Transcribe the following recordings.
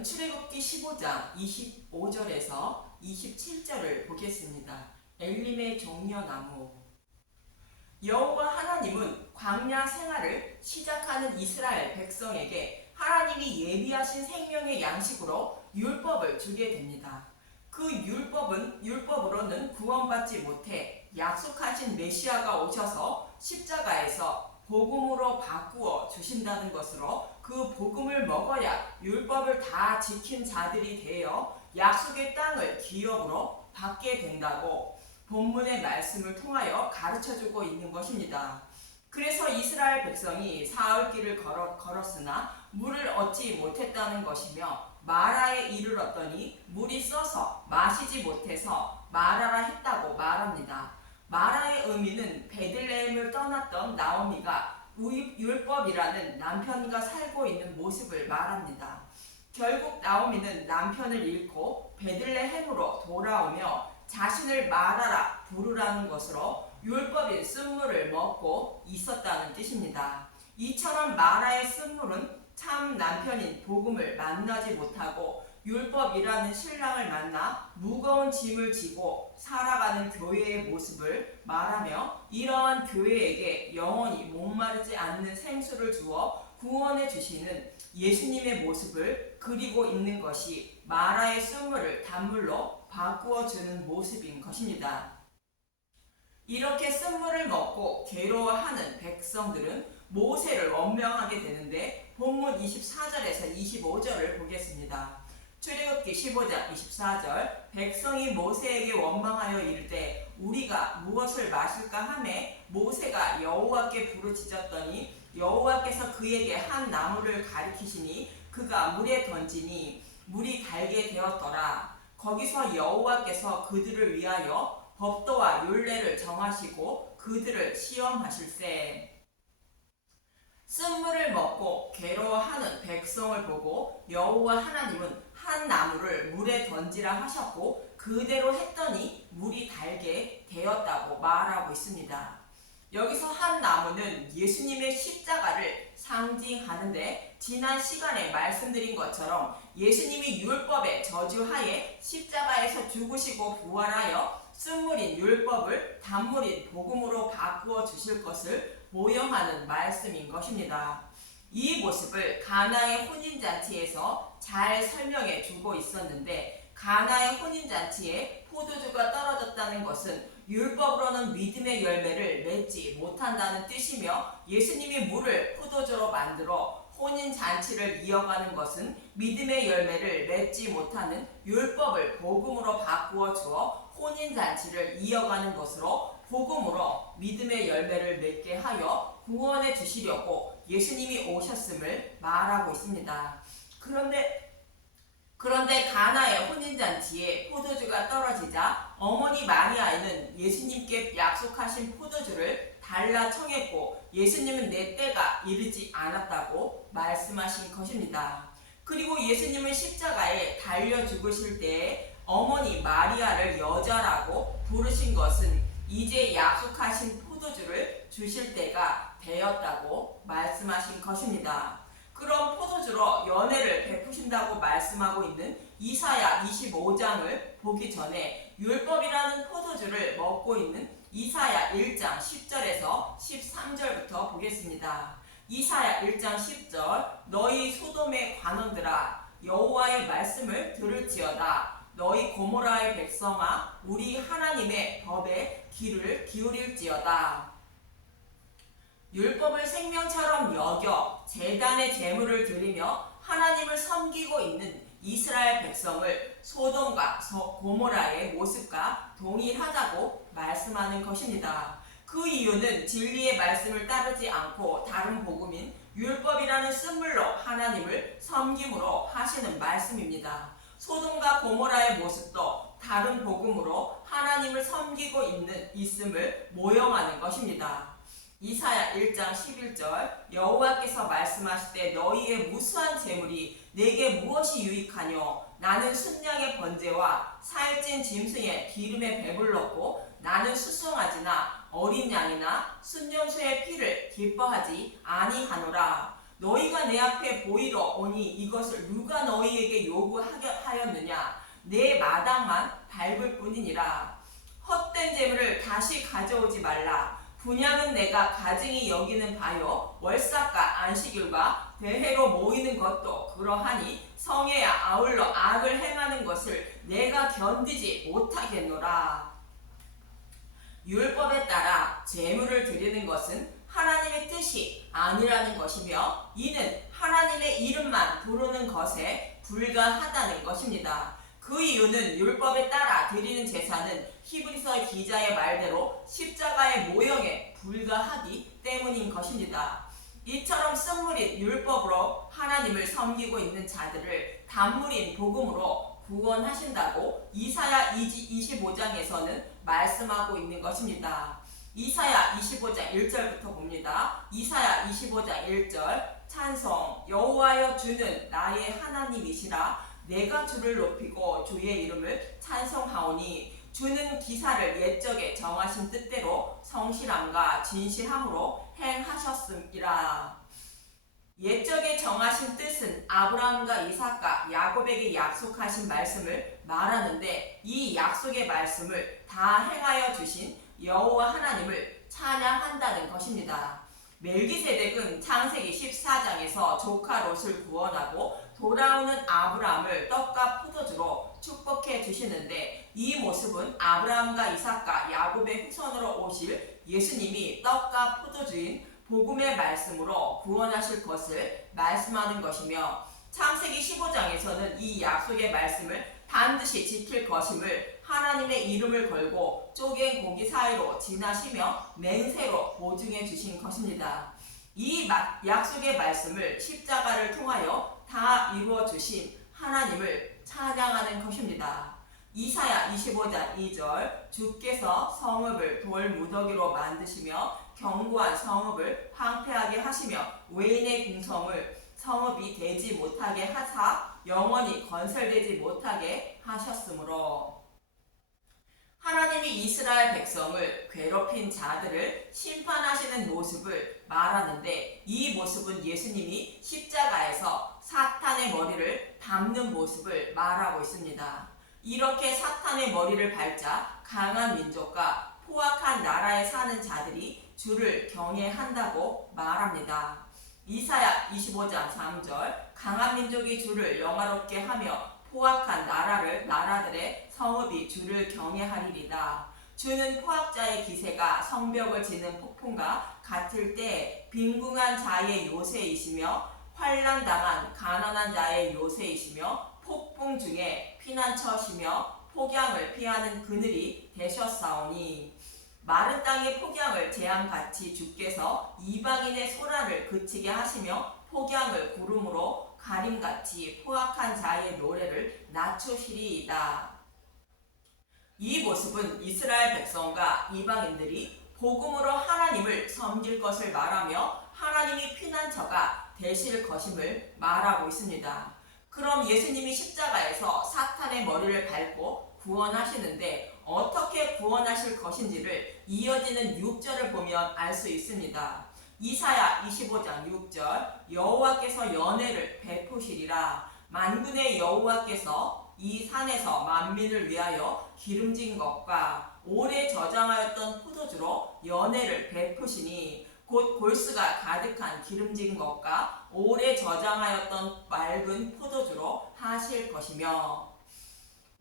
오늘은 출애굽기 15장 25절에서 27절을 보겠습니다. 엘림의 종려나무. 여호와 하나님은 광야 생활을 시작하는 이스라엘 백성에게 하나님이 예비하신 생명의 양식으로 율법을 주게 됩니다. 그 율법으로는 구원받지 못해 약속하신 메시아가 오셔서 십자가에서 복음으로 바꾸어 주신다는 것으로 그 복음을 먹어야 율법을 다 지킨 자들이 되어 약속의 땅을 기업으로 받게 된다고 본문의 말씀을 통하여 가르쳐주고 있는 것입니다. 그래서 이스라엘 백성이 사흘길을 걸었으나 물을 얻지 못했다는 것이며 마라에 이르렀더니 물이 써서 마시지 못해서 마라라 했다고 말합니다. 마라의 의미는 베들레헴을 떠났던 나오미가 율법이라는 남편과 살고 있는 모습을 말합니다. 결국 나오미는 남편을 잃고 베들레헴으로 돌아오며 자신을 마라라 부르라는 것으로 율법인 쓴물을 먹고 있었다는 뜻입니다. 이처럼 마라의 쓴물은 참 남편인 복음을 만나지 못하고 율법이라는 신랑을 만나 무거운 짐을 지고 살아가는 교회의 모습을 말하며 이러한 교회에게 영원히 목마르지 않는 생수를 주어 구원해 주시는 예수님의 모습을 그리고 있는 것이 마라의 쓴물을 단물로 바꾸어 주는 모습인 것입니다. 이렇게 쓴물을 먹고 괴로워하는 백성들은 모세를 원망하게 되는데 본문 24절에서 25절을 보겠습니다. 출애굽기 15장 24절 백성이 모세에게 원망하여 이르되 우리가 무엇을 마실까 하매 모세가 여호와께 부르짖었더니 여호와께서 그에게 한 나무를 가리키시니 그가 물에 던지니 물이 달게 되었더라. 거기서 여호와께서 그들을 위하여 법도와 율례를 정하시고 그들을 시험하실세. 쓴물을 먹고 괴로워하는 백성을 보고 여호와 하나님은 한 나무를 물에 던지라 하셨고 그대로 했더니 물이 달게 되었다고 말하고 있습니다. 여기서 한 나무는 예수님의 십자가를 상징하는데 지난 시간에 말씀드린 것처럼 예수님이 율법의 저주하에 십자가에서 죽으시고 부활하여 쓴물인 율법을 단물인 복음으로 바꾸어 주실 것을 모형하는 말씀인 것입니다. 이 모습을 가나의 혼인잔치에서 잘 설명해 주고 있었는데 가나의 혼인잔치에 포도주가 떨어졌다는 것은 율법으로는 믿음의 열매를 맺지 못한다는 뜻이며 예수님이 물을 포도주로 만들어 혼인잔치를 이어가는 것은 믿음의 열매를 맺지 못하는 율법을 복음으로 바꾸어 주어 혼인잔치를 이어가는 것으로 복음으로 믿음의 열매를 맺게 하여 구원해 주시려고 예수님이 오셨음을 말하고 있습니다. 그런데 가나의 혼인잔치에 포도주가 떨어지자 어머니 마리아는 예수님께 약속하신 포도주를 달라 청했고 예수님은 내 때가 이르지 않았다고 말씀하신 것입니다. 그리고 예수님은 십자가에 달려 죽으실 때에 어머니 마리아를 여자라고 부르신 것은 이제 약속하신 포도주를 주실 때가 되었다고 말씀하신 것입니다. 그런 포도주로 연회를 베푸신다고 말씀하고 있는 이사야 25장을 보기 전에 율법이라는 포도주를 먹고 있는 이사야 1장 10절에서 13절부터 보겠습니다. 이사야 1장 10절 너희 소돔의 관원들아 여호와의 말씀을 들을지어다. 너희 고모라의 백성아 우리 하나님의 법에 귀를 기울일지어다. 율법을 생명처럼 여겨 제단의 제물을 드리며 하나님을 섬기고 있는 이스라엘 백성을 소돔과 고모라의 모습과 동일하다고 말씀하는 것입니다. 그 이유는 진리의 말씀을 따르지 않고 다른 복음인 율법이라는 쓴물로 하나님을 섬김으로 하시는 말씀입니다. 소돔과 고모라의 모습도 다른 복음으로 하나님을 섬기고 있음을 모형하는 것입니다. 이사야 1장 11절 여호와께서 말씀하시되 너희의 무수한 재물이 내게 무엇이 유익하뇨? 나는 순양의 번제와 살찐 짐승의 기름에 배불렀고 나는 수송아지나 어린 양이나 순념소의 피를 기뻐하지 아니하노라. 너희가 내 앞에 보이러 오니 이것을 누가 너희에게 요구하였느냐? 내 마당만 밟을 뿐이니라. 헛된 재물을 다시 가져오지 말라. 분향은 내가 가증히 여기는 바요, 월삭과 안식일과 대회로 모이는 것도 그러하니 성에야 아울러 악을 행하는 것을 내가 견디지 못하겠노라. 율법에 따라 제물을 드리는 것은 하나님의 뜻이 아니라는 것이며, 이는 하나님의 이름만 부르는 것에 불과하다는 것입니다. 그 이유는 율법에 따라 드리는 제사는 히브리서 기자의 말대로 십자가의 모형에 불과하기 때문인 것입니다. 이처럼 쓴물인 율법으로 하나님을 섬기고 있는 자들을 단물인 복음으로 구원하신다고 이사야 25장에서는 말씀하고 있는 것입니다. 이사야 25장 1절부터 봅니다. 이사야 25장 1절, 찬송. 여호와여, 주는 나의 하나님이시라. 내가 주를 높이고 주의 이름을 찬송하오니 주는 기사를 옛적에 정하신 뜻대로 성실함과 진실함으로 행하셨음이라. 옛적에 정하신 뜻은 아브라함과 이삭과 야곱에게 약속하신 말씀을 말하는데, 이 약속의 말씀을 다 행하여 주신 여호와 하나님을 찬양한다는 것입니다. 멜기세덱은 창세기 14장에서 조카 롯을 구원하고 돌아오는 아브라함을 떡과 포도주로 축복해 주시는데, 이 모습은 아브라함과 이삭과 야곱의 후손으로 오실 예수님이 떡과 포도주인 복음의 말씀으로 구원하실 것을 말씀하는 것이며, 창세기 15장에서는 이 약속의 말씀을 반드시 지킬 것임을 하나님의 이름을 걸고 쪼갠 고기 사이로 지나시며 맹세로 보증해 주신 것입니다. 이 약속의 말씀을 십자가를 통하여 다 이루어 주신 하나님을 찬양하는 것입니다. 이사야 25장 2절, 주께서 성읍을 돌무더기로 만드시며 견고한 성읍을 황폐하게 하시며 외인의 궁성을 성읍이 되지 못하게 하사 영원히 건설되지 못하게 하셨으므로, 하나님이 이스라엘 백성을 괴롭힌 자들을 심판하시는 모습을 말하는데, 이 모습은 예수님이 십자가에서 사탄의 머리를 밟는 모습을 말하고 있습니다. 이렇게 사탄의 머리를 밟자 강한 민족과 포악한 나라에 사는 자들이 주를 경외한다고 말합니다. 이사야 25장 3절, 강한 민족이 주를 영화롭게 하며 포악한 나라들의 성읍이 주를 경외하리이다. 주는 포악자의 기세가 성벽을 지는 폭풍과 같을 때 빈궁한 자의 요새이시며 환난당한 가난한 자의 요새이시며 폭풍 중에 피난처시며 폭양을 피하는 그늘이 되셨사오니, 마른 땅의 폭양을 재앙같이 주께서 이방인의 소란을 그치게 하시며 폭양을 구름으로 가림같이 포악한 자의 노래를 낮추시리이다. 이 모습은 이스라엘 백성과 이방인들이 복음으로 하나님을 섬길 것을 말하며 하나님이 피난처가 되실 것임을 말하고 있습니다. 그럼 예수님이 십자가에서 사탄의 머리를 밟고 구원하시는데 어떻게 구원하실 것인지를 이어지는 6절을 보면 알 수 있습니다. 이사야 25장 6절, 여호와께서 연회를 베푸시리라. 만군의 여호와께서 이 산에서 만민을 위하여 기름진 것과 오래 저장하였던 포도주로 연회를 베푸시니, 곧 골수가 가득한 기름진 것과 오래 저장하였던 맑은 포도주로 하실 것이며,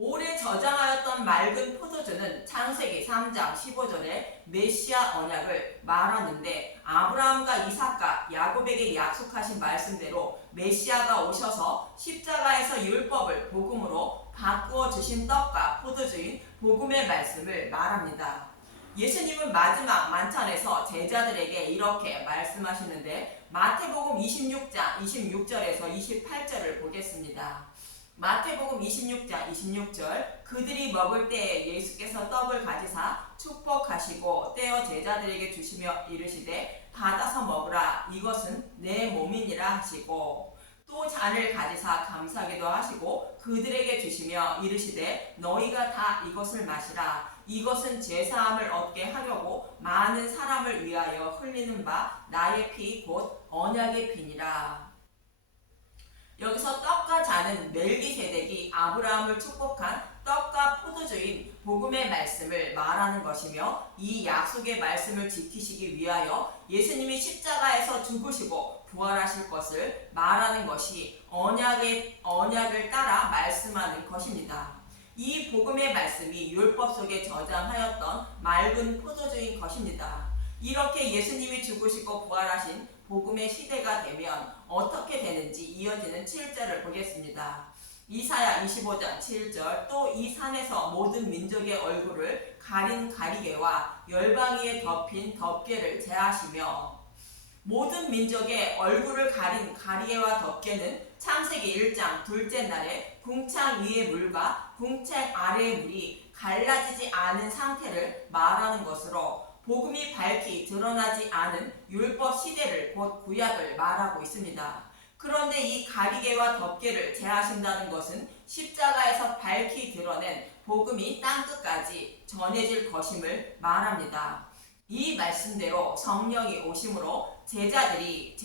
오래 저장하였던 맑은 포도주는 창세기 3장 15절에 메시아 언약을 말하는데, 아브라함과 이삭과 야곱에게 약속하신 말씀대로 메시아가 오셔서 십자가에서 율법을 복음으로 바꾸어 주신 떡과 포도주인 복음의 말씀을 말합니다. 예수님은 마지막 만찬에서 제자들에게 이렇게 말씀하시는데, 마태복음 26장 26절에서 28절을 보겠습니다. 마태복음 26장 26절, 그들이 먹을 때에 예수께서 떡을 가지사 축복하시고 떼어 제자들에게 주시며 이르시되, 받아서 먹으라, 이것은 내 몸이니라 하시고, 또 잔을 가지사 감사기도 하시고 그들에게 주시며 이르시되, 너희가 다 이것을 마시라, 이것은 제사함을 얻게 하려고 많은 많은 사람을 위하여 흘리는 바 나의 피 곧 언약의 피니라. 여기서 떡과 잔은 멜기세덱이 아브라함을 축복한 떡과 포도주인 복음의 말씀을 말하는 것이며, 이 약속의 말씀을 지키시기 위하여 예수님이 십자가에서 죽으시고 부활하실 것을 말하는 것이 언약을 따라 말씀하는 것입니다. 이 복음의 말씀이 율법 속에 저장하였던 맑은 포도주인 것입니다. 이렇게 예수님이 죽으시고 부활하신 복음의 시대가 되면 어떻게 되는지 이어지는 7절을 보겠습니다. 이사야 25장 7절, 또 이 산에서 모든 민족의 얼굴을 가린 가리개와 열방위에 덮인 덮개를 제하시며, 모든 민족의 얼굴을 가린 가리개와 덮개는 창세기 1장 둘째 날에 궁창 위의 물과 궁창 아래의 물이 갈라지지 않은 상태를 말하는 것으로, 복음이 밝히 드러나지 않은 율법 시대를 곧 구약을 말하고 있습니다. 그런데 이 가리개와 덮개를 제하신다는 것은 십자가에서 밝히 드러낸 복음이 땅끝까지 전해질 것임을 말합니다. 이 말씀대로 성령이 오심으로 제자들이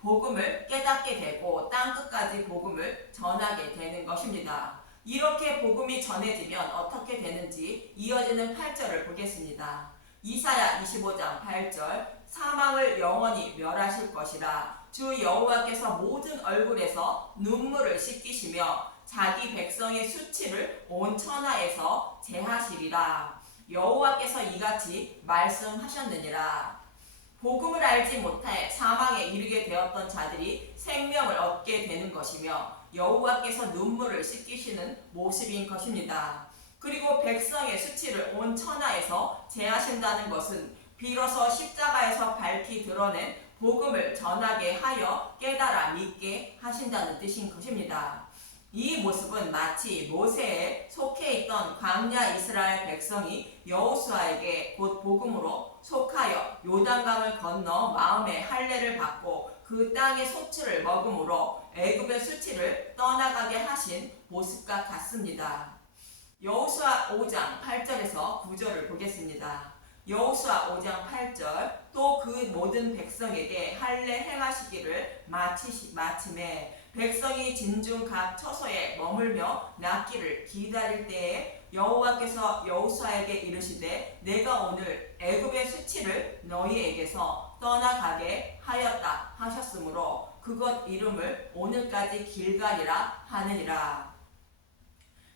복음을 깨닫게 되고 땅끝까지 복음을 전하게 되는 것입니다. 이렇게 복음이 전해지면 어떻게 되는지 이어지는 8절을 보겠습니다. 이사야 25장 8절, 사망을 영원히 멸하실 것이라. 주 여호와께서 모든 얼굴에서 눈물을 씻기시며 자기 백성의 수치를 온 천하에서 제하시리라. 여호와께서 이같이 말씀하셨느니라. 복음을 알지 못해 사망에 이르게 되었던 자들이 생명을 얻게 되는 것이며, 여호와께서 눈물을 씻기시는 모습인 것입니다. 그리고 백성의 수치를 온 천하에서 제하신다는 것은 비로소 십자가에서 밝히 드러낸 복음을 전하게 하여 깨달아 믿게 하신다는 뜻인 것입니다. 이 모습은 마치 모세에 속해 있던 광야 이스라엘 백성이 여호수아에게 곧 복음으로 속하여 요단강을 건너 마음의 할례를 받고 그 땅의 소출을 먹음으로 애굽의 수치를 떠나가게 하신 모습과 같습니다. 여호수아 5장 8절에서 9절을 보겠습니다. 여호수아 5장 8절, 또 그 모든 백성에게 할례 행하시기를 마침에 백성이 진중 각 처소에 머물며 낫기를 기다릴 때에 여호와께서 여호수아에게 이르시되, 내가 오늘 애굽의 수치를 너희에게서 떠나가게 하였다 하셨으므로 그것 이름을 오늘까지 길갈이라 하느니라.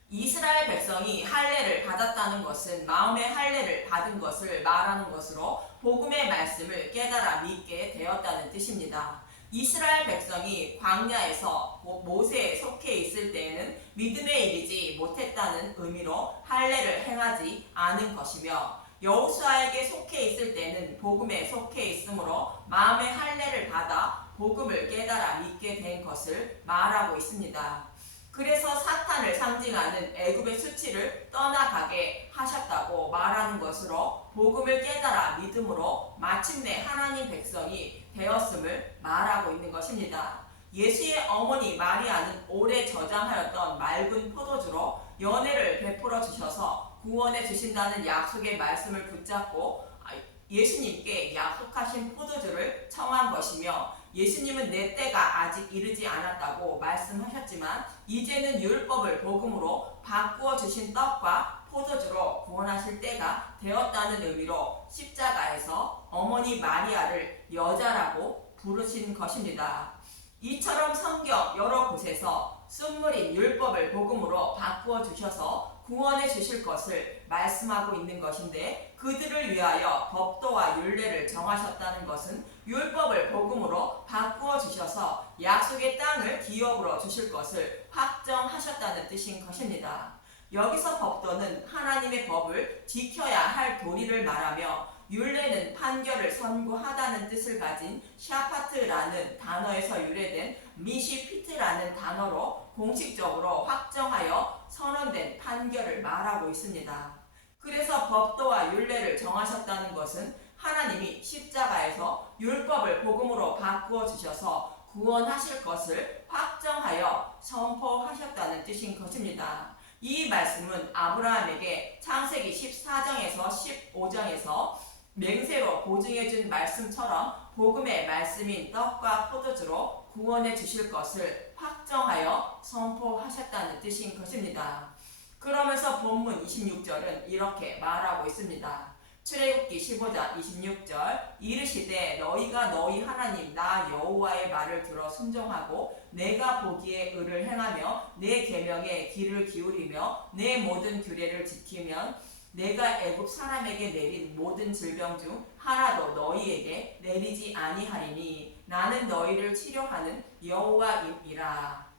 이스라엘 백성이 할례를 받았다는 것은 마음의 할례를 받은 것을 말하는 것으로 복음의 말씀을 깨달아 믿게 되었다는 뜻입니다. 이스라엘 백성이 광야에서 모세에 속해 있을 때에는 믿음에 이르지 못했다는 의미로 할례를 행하지 않은 것이며, 여호수아에게 속해 있을 때는 복음에 속해 있으므로 마음의 할례를 받아 복음을 깨달아 믿게 된 것을 말하고 있습니다. 그래서 사탄을 상징하는 애굽의 수치를 떠나가게 하셨다고 말하는 것으로 복음을 깨달아 믿음으로 마침내 하나님 백성이 되었음을 말하고 있는 것입니다. 예수의 어머니 마리아는 오래 저장하였던 맑은 포도주로 연회를 베풀어 주셔서 구원해 주신다는 약속의 말씀을 붙잡고 예수님께 약속하신 포도주를 청한 것이며, 예수님은 내 때가 아직 이르지 않았다고 말씀하셨지만 이제는 율법을 복음으로 바꾸어 주신 떡과 포도주로 구원하실 때가 되었다는 의미로 십자가에서 어머니 마리아를 여자라고 부르신 것입니다. 이처럼 성경 여러 곳에서 쓴물인 율법을 복음으로 바꾸어 주셔서 구원해 주실 것을 말씀하고 있는 것인데, 그들을 위하여 법도와 율례를 정하셨다는 것은 율법을 복음으로 바꾸어 주셔서 약속의 땅을 기업으로 주실 것을 확정하셨다는 뜻인 것입니다. 여기서 법도는 하나님의 법을 지켜야 할 도리를 말하며, 율례는 판결을 선고하다는 뜻을 가진 샤파트라는 단어에서 유래된 미시피트라는 단어로 공식적으로 확정하여 선언된 판결을 말하고 있습니다. 그래서 법도와 율례를 정하셨다는 것은 하나님이 십자가에서 율법을 복음으로 바꾸어 주셔서 구원하실 것을 확정하여 선포하셨다는 뜻인 것입니다. 이 말씀은 아브라함에게 창세기 14장에서 15장에서 맹세로 보증해준 말씀처럼 복음의 말씀인 떡과 포도주로 구원해 주실 것을 확정하여 선포하셨다는 뜻인 것입니다. 그러면서 본문 26절은 이렇게 말하고 있습니다. 출애굽기 15장 26절 이르시되 너희가 너희 하나님 나 여호와의 말을 들어 순종하고 내가 보기에 의를 행하며 내 계명에 귀를 기울이며 내 모든 규례를 지키면 내가 애굽 사람에게 내린 모든 질병 중 하나도 너희에게 내리지 아니하리니 나는 너희를 치료하는 여호와임이라.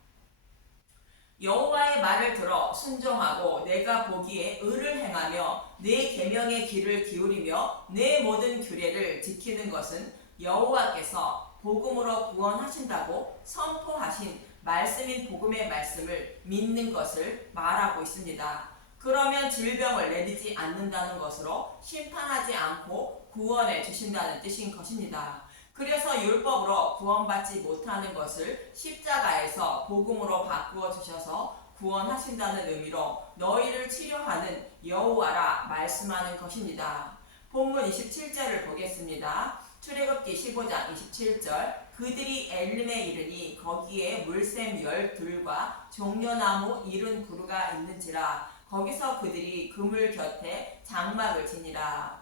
여호와의 말을 들어 순종하고 내가 보기에 의를 행하며 내 계명에 귀를 기울이며 내 모든 규례를 지키는 것은 여호와께서 복음으로 구원하신다고 선포하신 말씀인 복음의 말씀을 믿는 것을 말하고 있습니다. 그러면 질병을 내리지 않는다는 것으로 심판하지 않고 구원해 주신다는 뜻인 것입니다. 그래서 율법으로 구원받지 못하는 것을 십자가에서 복음으로 바꾸어 주셔서 구원하신다는 의미로 너희를 치료하는 여호와라 말씀하는 것입니다. 본문 27절을 보겠습니다. 출애굽기 15장 27절 그들이 엘림에 이르니 거기에 물샘 12과 종려나무 70그루가 있는지라 거기서 그들이 그물 곁에 장막을 지니라.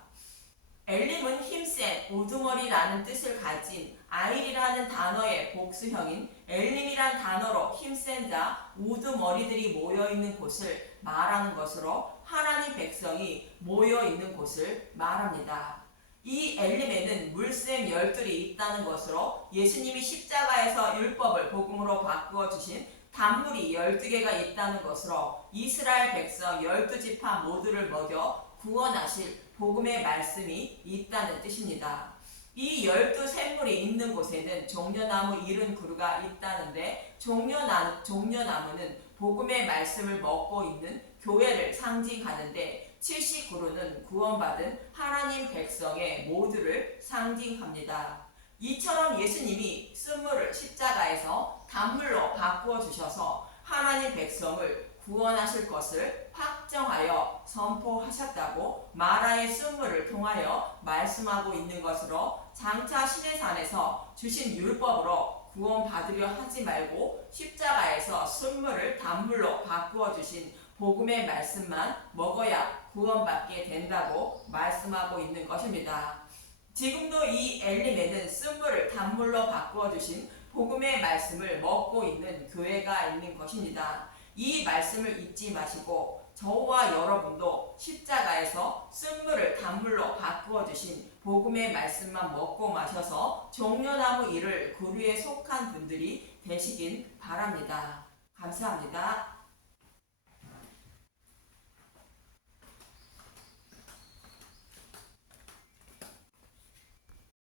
엘림은 힘센 우두머리라는 뜻을 가진 아일이라는 단어의 복수형인 엘림이란 단어로 힘센 자, 우두머리들이 모여있는 곳을 말하는 것으로 하나님 백성이 모여있는 곳을 말합니다. 이 엘림에는 물샘 12이 있다는 것으로 예수님이 십자가에서 율법을 복음으로 바꾸어 주신 단물이 12개가 있다는 것으로 이스라엘 백성 12지파 모두를 먹여 구원하실 복음의 말씀이 있다는 뜻입니다. 이 12샘물이 있는 곳에는 종려나무 70그루가 있다는데 종려나무는 복음의 말씀을 먹고 있는 교회를 상징하는데 70그루는 구원받은 하나님 백성의 모두를 상징합니다. 이처럼 예수님이 쓴물을 십자가에서 단물로 바꾸어 주셔서 하나님 백성을 구원하실 것을 확정하여 선포하셨다고 마라의 쓴물을 통하여 말씀하고 있는 것으로 장차 시내산에서 주신 율법으로 구원받으려 하지 말고 십자가에서 쓴물을 단물로 바꾸어 주신 복음의 말씀만 먹어야 구원받게 된다고 말씀하고 있는 것입니다. 지금도 이 엘림에는 쓴물을 단물로 바꾸어 주신 복음의 말씀을 먹고 있는 교회가 있는 것입니다. 이 말씀을 잊지 마시고 저와 여러분도 십자가에서 쓴물을 단물로 바꾸어 주신 복음의 말씀만 먹고 마셔서 종려나무 1을 그루에 속한 분들이 되시긴 바랍니다. 감사합니다.